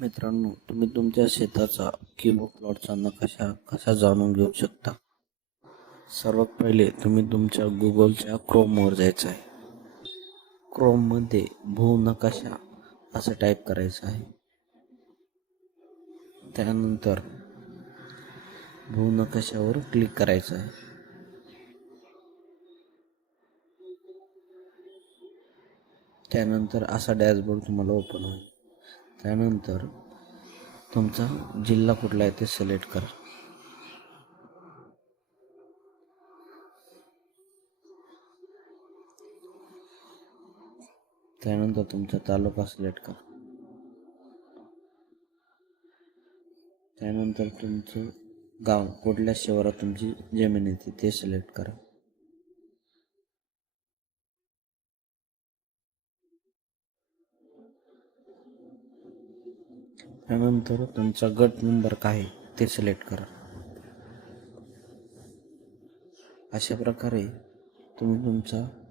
मित्रांनो तुम्ही तुमच्या शेताचा किंवा प्लॉटचा नकाशा कसा जाणून घेऊ शकता? सर्वात पहिले तुम्ही तुमच्या गुगलच्या क्रोमवर जायचं आहे. क्रोममध्ये भू नकाशा असं टाईप करायचं आहे. त्यानंतर भू नकाशावर क्लिक करायचं आहे. त्यानंतर असा डॅशबोर्ड तुम्हाला ओपन होईल. त्यानंतर तुमचा जिल्हा कुठला आहे ते सिलेक्ट करा. त्यानंतर तुमचा तालुका सिलेक्ट करा. त्यानंतर तुमचं गाव कुठल्या शहरात तुमची जमीन येते ते सिलेक्ट करा. त्यानंतर तुमचा गट नंबर काय आहे ते सिलेक्ट करा. अशा प्रकारे तुम्ही तुमचा